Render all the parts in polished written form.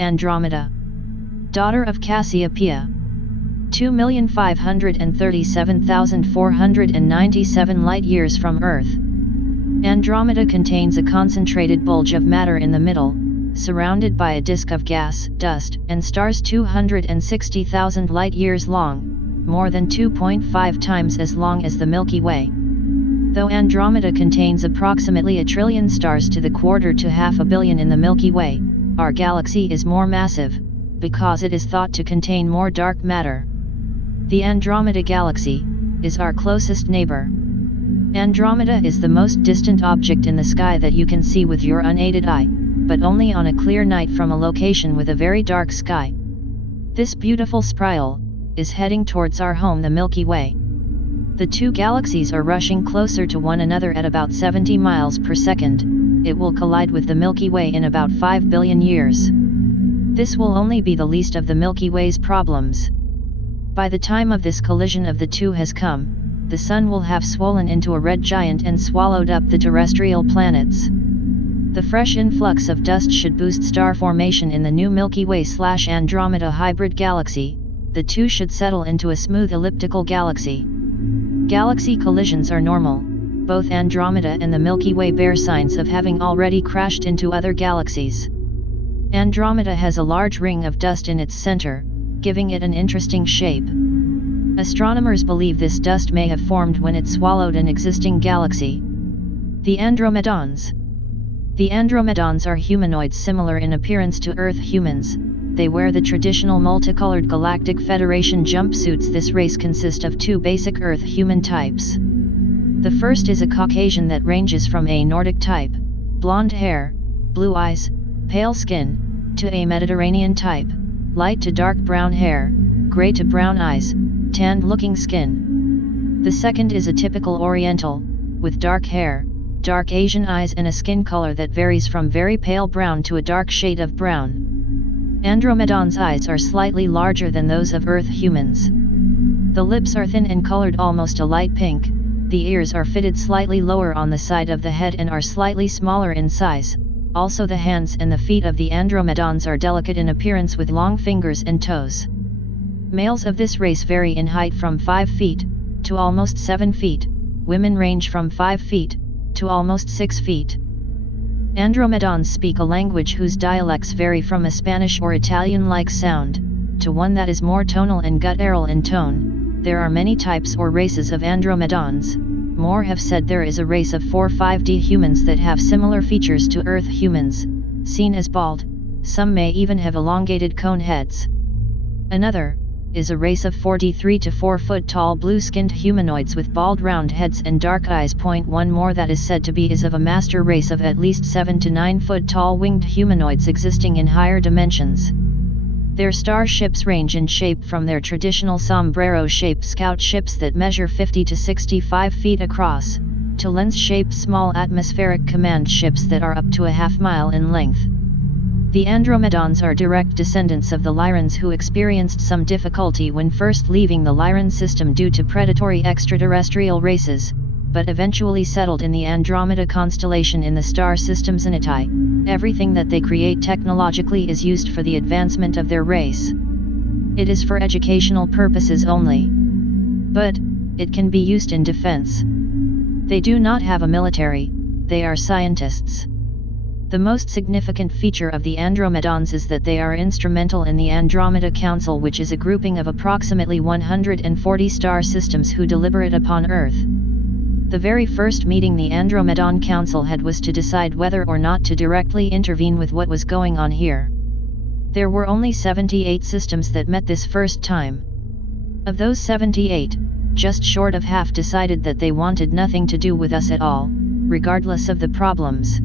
Andromeda, daughter of Cassiopeia, 2,537,497 light-years from Earth. Andromeda contains a concentrated bulge of matter in the middle, surrounded by a disk of gas, dust, and stars 260,000 light-years long, more than 2.5 times as long as the Milky Way. Though Andromeda contains approximately 1 trillion stars to the quarter to half a billion in the Milky Way, our galaxy is more massive, because it is thought to contain more dark matter. The Andromeda Galaxy is our closest neighbor. Andromeda is the most distant object in the sky that you can see with your unaided eye, but only on a clear night from a location with a very dark sky. This beautiful spiral is heading towards our home, the Milky Way. The two galaxies are rushing closer to one another at about 70 miles per second. It will collide with the Milky Way in about 5 billion years. This will only be the least of the Milky Way's problems. By the time of this collision of the two has come, the Sun will have swollen into a red giant and swallowed up the terrestrial planets. The fresh influx of dust should boost star formation in the new Milky Way/Andromeda hybrid galaxy. The two should settle into a smooth elliptical galaxy. Galaxy collisions are normal. Both Andromeda and the Milky Way bear signs of having already crashed into other galaxies. Andromeda has a large ring of dust in its center, giving it an interesting shape. Astronomers believe this dust may have formed when it swallowed an existing galaxy. The Andromedans. The Andromedans are humanoids similar in appearance to Earth humans. They wear the traditional multicolored Galactic Federation jumpsuits. This race consists of two basic Earth human types. The first is a Caucasian that ranges from a Nordic type, blonde hair, blue eyes, pale skin, to a Mediterranean type, light to dark brown hair, gray to brown eyes, tanned-looking skin. The second is a typical Oriental, with dark hair, dark Asian eyes and a skin color that varies from very pale brown to a dark shade of brown. Andromedans' eyes are slightly larger than those of Earth humans. The lips are thin and colored almost a light pink. The ears are fitted slightly lower on the side of the head and are slightly smaller in size. Also, the hands and the feet of the Andromedans are delicate in appearance with long fingers and toes. Males of this race vary in height from 5 feet to almost 7 feet. Women range from 5 feet to almost 6 feet. Andromedans speak a language whose dialects vary from a Spanish or Italian-like sound to one that is more tonal and guttural in tone. There are many types or races of Andromedans. More have said there is a race of 4-5D humans that have similar features to Earth humans, seen as bald. Some may even have elongated cone heads. Another is a race of 4D 3 to 4 foot tall blue-skinned humanoids with bald round heads and dark eyes. One more that is said to be is of a master race of at least 7 to 9 foot tall winged humanoids existing in higher dimensions. Their starships range in shape from their traditional sombrero-shaped scout ships that measure 50 to 65 feet across, to lens-shaped small atmospheric command ships that are up to a half-mile in length. The Andromedans are direct descendants of the Lyrans, who experienced some difficulty when first leaving the Lyran system due to predatory extraterrestrial races, but eventually settled in the Andromeda constellation in the star system Zenitai. Everything that they create technologically is used for the advancement of their race. It is for educational purposes only. But it can be used in defense. They do not have a military, they are scientists. The most significant feature of the Andromedans is that they are instrumental in the Andromeda Council, which is a grouping of approximately 140 star systems who deliberate upon Earth. The very first meeting the Andromedan Council had was to decide whether or not to directly intervene with what was going on here. There were only 78 systems that met this first time. Of those 78, just short of half decided that they wanted nothing to do with us at all, regardless of the problems.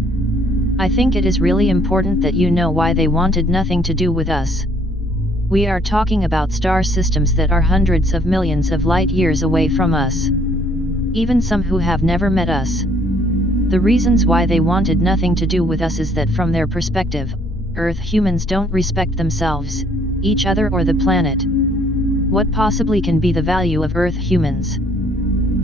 I think it is really important that you know why they wanted nothing to do with us. We are talking about star systems that are hundreds of millions of light years away from us. Even some who have never met us. The reasons why they wanted nothing to do with us is that from their perspective, Earth humans don't respect themselves, each other or the planet. What possibly can be the value of Earth humans?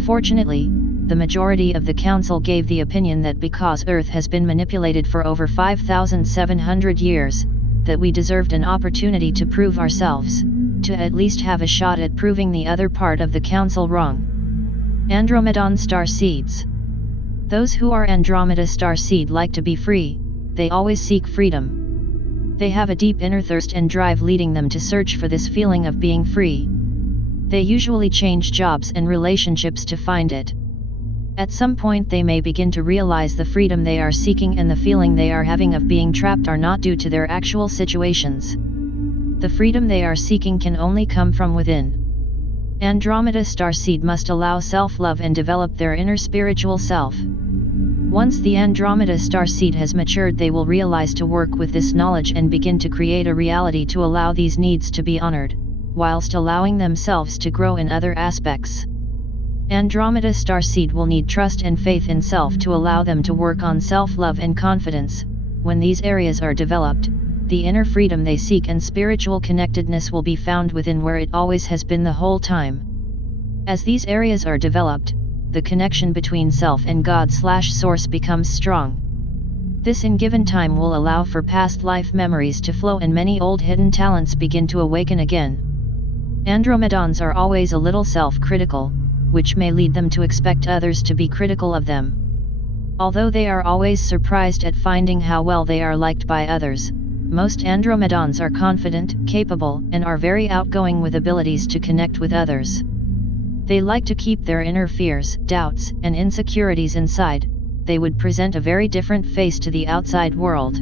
Fortunately, the majority of the Council gave the opinion that because Earth has been manipulated for over 5,700 years, that we deserved an opportunity to prove ourselves, to at least have a shot at proving the other part of the council wrong. Andromedan star seeds. Those who are Andromeda star seed like to be free, they always seek freedom. They have a deep inner thirst and drive leading them to search for this feeling of being free. They usually change jobs and relationships to find it. At some point they may begin to realize the freedom they are seeking and the feeling they are having of being trapped are not due to their actual situations. The freedom they are seeking can only come from within. Andromeda starseed must allow self-love and develop their inner spiritual self. Once the Andromeda starseed has matured, they will realize to work with this knowledge and begin to create a reality to allow these needs to be honored, whilst allowing themselves to grow in other aspects. Andromeda starseed will need trust and faith in self to allow them to work on self-love and confidence. When these areas are developed, the inner freedom they seek and spiritual connectedness will be found within, where it always has been the whole time. As these areas are developed, the connection between self and God/Source becomes strong. This in given time will allow for past life memories to flow and many old hidden talents begin to awaken again. Andromedans are always a little self-critical, which may lead them to expect others to be critical of them. Although they are always surprised at finding how well they are liked by others, most Andromedans are confident, capable, and are very outgoing with abilities to connect with others. They like to keep their inner fears, doubts, and insecurities inside. They would present a very different face to the outside world.